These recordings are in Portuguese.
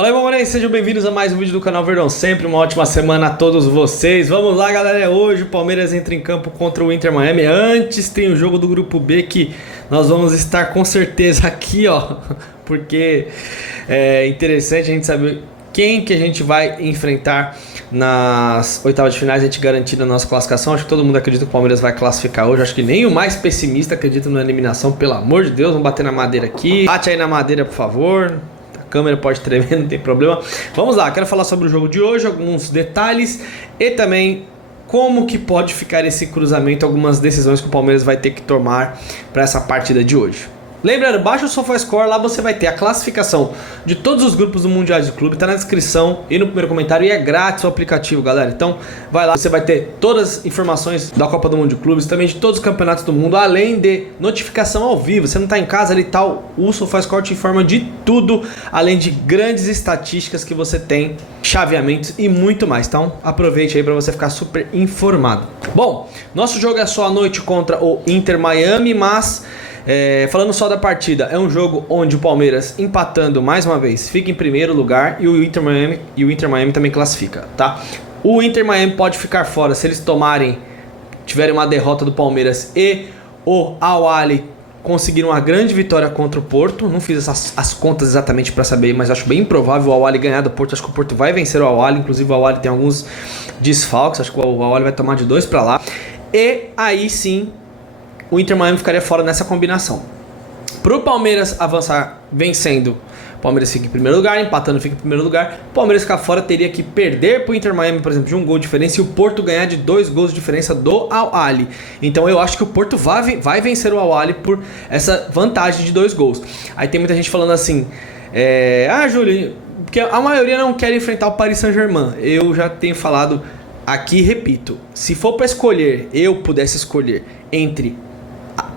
Fala aí, palmeirenses, sejam bem-vindos a mais um vídeo do canal Verdão Sempre. Uma ótima semana a todos vocês. Vamos lá, galera, hoje o Palmeiras entra em campo contra o Inter Miami. Antes tem o jogo do Grupo B que nós vamos estar com certeza aqui, ó, porque é interessante a gente saber quem que a gente vai enfrentar nas oitavas de finais, a gente garantindo a nossa classificação. Acho que todo mundo acredita que o Palmeiras vai classificar hoje. Acho que nem o mais pessimista acredita na eliminação, pelo amor de Deus. Vamos bater na madeira aqui. Bate aí na madeira, por favor. A câmera pode tremer, não tem problema. Vamos lá, quero falar sobre o jogo de hoje, alguns detalhes e também como que pode ficar esse cruzamento, algumas decisões que o Palmeiras vai ter que tomar para essa partida de hoje. Lembrando, baixa o SofaScore, lá você vai ter a classificação de todos os grupos do Mundial de Clube, tá na descrição e no primeiro comentário, e é grátis o aplicativo, galera. Então vai lá, você vai ter todas as informações da Copa do Mundo de Clubes, também de todos os campeonatos do mundo, além de notificação ao vivo. Você não tá em casa ali, tal, o SofaScore te informa de tudo, além de grandes estatísticas que você tem, chaveamentos e muito mais. Então aproveite aí para você ficar super informado. Bom, nosso jogo é só à noite contra o Inter Miami, mas falando só da partida, é um jogo onde o Palmeiras, empatando mais uma vez, fica em primeiro lugar e o Inter Miami também classifica, tá? O Inter Miami pode ficar fora se eles tiverem uma derrota do Palmeiras e o Al-Ahly conseguir uma grande vitória contra o Porto. Não fiz as contas exatamente para saber, mas acho bem improvável o Al-Ahly ganhar do Porto. Acho que o Porto vai vencer o Al-Ahly, inclusive o Al-Ahly tem alguns desfalques, acho que o Al-Ahly vai tomar de 2 para lá. E aí sim, o Inter Miami ficaria fora nessa combinação. Para o Palmeiras avançar vencendo, o Palmeiras fica em primeiro lugar, empatando fica em primeiro lugar. O Palmeiras ficar fora teria que perder para o Inter Miami, por exemplo, de 1 gol de diferença, e o Porto ganhar de 2 gols de diferença do Al-Ahly. Então eu acho que o Porto vai vencer o Al-Ahly por essa vantagem de 2 gols. Aí tem muita gente falando assim, Júlio, porque a maioria não quer enfrentar o Paris Saint-Germain. Eu já tenho falado aqui e repito, se for para escolher, eu pudesse escolher entre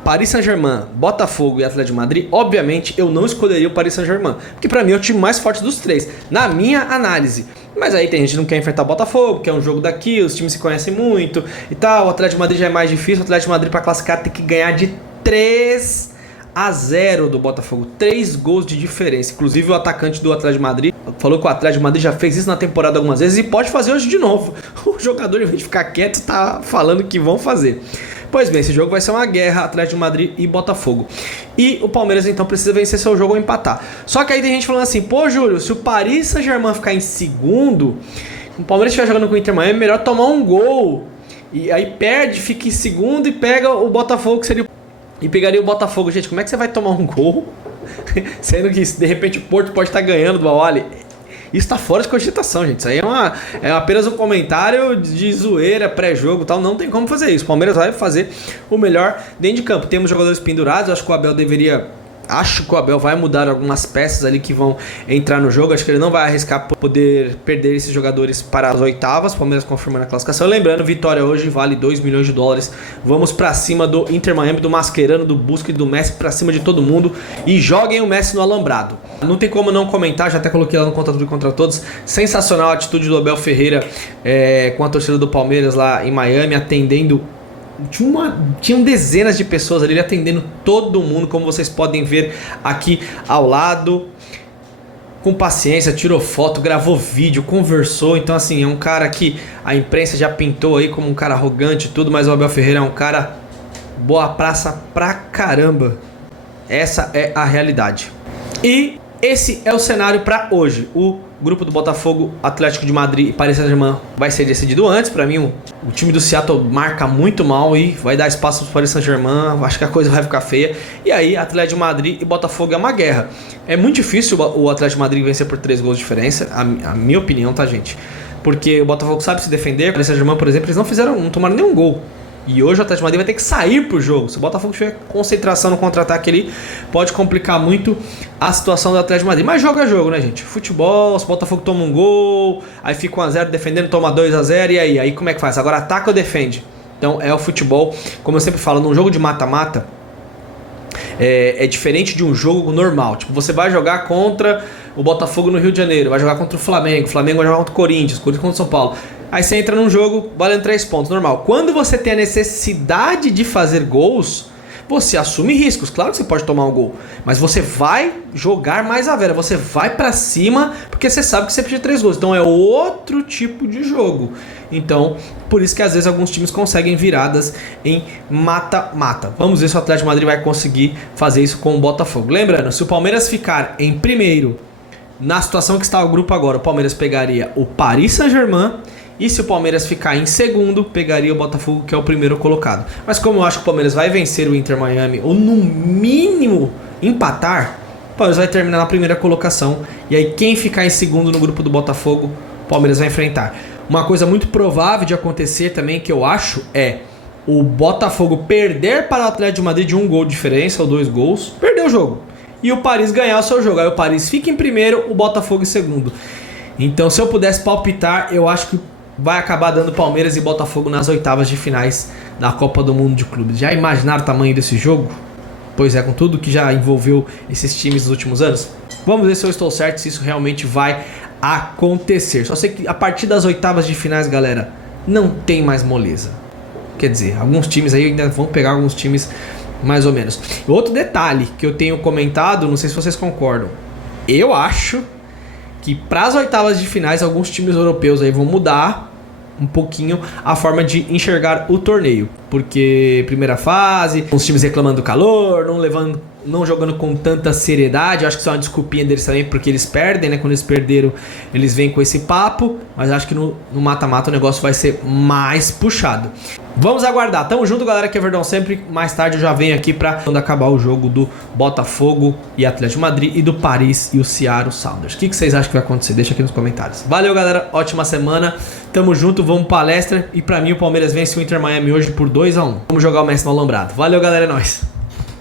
Paris Saint-Germain, Botafogo e Atlético de Madrid, obviamente eu não escolheria o Paris Saint-Germain, porque pra mim é o time mais forte dos três, na minha análise. Mas aí tem gente que não quer enfrentar o Botafogo, que é um jogo daqui, os times se conhecem muito e tal. O Atlético de Madrid já é mais difícil, o Atlético de Madrid pra classificar tem que ganhar de 3-0 do Botafogo, 3 gols de diferença. Inclusive o atacante do Atlético de Madrid falou que o Atlético de Madrid já fez isso na temporada algumas vezes e pode fazer hoje de novo. O jogador, em vez de ficar quieto, tá falando que vão fazer. Pois bem, esse jogo vai ser uma guerra, Atlético de Madrid e Botafogo. E o Palmeiras então precisa vencer seu jogo ou empatar. Só que aí tem gente falando assim, pô Júlio, se o Paris Saint-Germain ficar em segundo, o Palmeiras estiver jogando com o Inter Miami, é melhor tomar um gol. E aí perde, fica em segundo e pega o Botafogo, que seria... E pegaria o Botafogo. Gente, como é que você vai tomar um gol? Sendo que de repente o Porto pode estar ganhando do Al-Ahly. Isso tá fora de cogitação, gente. Isso aí é apenas um comentário de zoeira, pré-jogo e tal. Não tem como fazer isso. O Palmeiras vai fazer o melhor dentro de campo. Temos jogadores pendurados. Acho que o Abel vai mudar algumas peças ali que vão entrar no jogo. Acho que ele não vai arriscar poder perder esses jogadores para as oitavas. Palmeiras confirmando a classificação. Lembrando, vitória hoje vale 2 milhões de dólares. Vamos pra cima do Inter Miami, do Mascherano, do Busquets, do Messi, pra cima de todo mundo. E joguem o Messi no alambrado. Não tem como não comentar, já até coloquei lá no Contra Tudo e Contra Todos. Sensacional a atitude do Abel Ferreira com a torcida do Palmeiras lá em Miami, atendendo. Tinham dezenas de pessoas ali atendendo todo mundo, como vocês podem ver aqui ao lado, com paciência, tirou foto, gravou vídeo, conversou. Então assim, é um cara que a imprensa já pintou aí como um cara arrogante e tudo, mas o Abel Ferreira é um cara boa praça pra caramba. Essa é a realidade. E esse é o cenário para hoje. O grupo do Botafogo, Atlético de Madrid e Paris Saint-Germain vai ser decidido antes. Para mim, o time do Seattle marca muito mal e vai dar espaço para Paris Saint-Germain. Acho que a coisa vai ficar feia. E aí, Atlético de Madrid e Botafogo é uma guerra. É muito difícil o Atlético de Madrid vencer por 3 gols de diferença, a minha opinião, tá, gente? Porque o Botafogo sabe se defender. O Paris Saint-Germain, por exemplo, eles não tomaram nenhum gol. E hoje o Atlético de Madrid vai ter que sair pro jogo. Se o Botafogo tiver concentração no contra-ataque ali, pode complicar muito a situação do Atlético de Madrid. Mas jogo é jogo, né, gente? Futebol, se o Botafogo toma um gol, aí fica 1-0 defendendo, toma 2-0, e aí? Aí como é que faz? Agora ataca ou defende? Então é o futebol. Como eu sempre falo, num jogo de mata-mata, é diferente de um jogo normal. Tipo, você vai jogar contra o Botafogo no Rio de Janeiro, vai jogar contra o Flamengo vai jogar contra o Corinthians contra o São Paulo. Aí você entra num jogo valendo 3 pontos, normal. Quando você tem a necessidade de fazer gols, você assume riscos. Claro que você pode tomar um gol, mas você vai jogar mais a vera, você vai pra cima, porque você sabe que você precisa de 3 gols. Então é outro tipo de jogo. Então, por isso que às vezes alguns times conseguem viradas em mata-mata. Vamos ver se o Atlético de Madrid vai conseguir fazer isso com o Botafogo. Lembrando, se o Palmeiras ficar em primeiro, na situação que está o grupo agora, o Palmeiras pegaria o Paris Saint-Germain. E se o Palmeiras ficar em segundo, pegaria o Botafogo, que é o primeiro colocado. Mas como eu acho que o Palmeiras vai vencer o Inter Miami, ou no mínimo empatar, o Palmeiras vai terminar na primeira colocação. E aí quem ficar em segundo no grupo do Botafogo, o Palmeiras vai enfrentar. Uma coisa muito provável de acontecer também, que eu acho, é o Botafogo perder para o Atlético de Madrid de 1 gol de diferença, ou 2 gols, perder o jogo. E o Paris ganhar o seu jogo. Aí o Paris fica em primeiro, o Botafogo em segundo. Então se eu pudesse palpitar, eu acho que vai acabar dando Palmeiras e Botafogo nas oitavas de finais da Copa do Mundo de Clubes. Já imaginaram o tamanho desse jogo? Pois é, com tudo que já envolveu esses times nos últimos anos. Vamos ver se eu estou certo, se isso realmente vai acontecer. Só sei que a partir das oitavas de finais, galera, não tem mais moleza. Quer dizer, alguns times aí ainda vão pegar alguns times mais ou menos. Outro detalhe que eu tenho comentado, não sei se vocês concordam. Eu acho que para as oitavas de finais, alguns times europeus aí vão mudar um pouquinho a forma de enxergar o torneio. Porque primeira fase, os times reclamando do calor, não jogando com tanta seriedade. Eu acho que isso é uma desculpinha deles também, porque eles perdem, né? Quando eles perderam, eles vêm com esse papo. Mas acho que no mata-mata o negócio vai ser mais puxado. Vamos aguardar. Tamo junto, galera, que é Verdão sempre. Mais tarde eu já venho aqui pra quando acabar o jogo do Botafogo e Atlético de Madrid e do Paris e o Seattle Sounders. O que vocês acham que vai acontecer? Deixa aqui nos comentários. Valeu, galera. Ótima semana. Tamo junto, vamos palestra. E pra mim o Palmeiras vence o Inter Miami hoje por 2-1. Vamos jogar o Messi no alambrado. Valeu, galera, é nóis.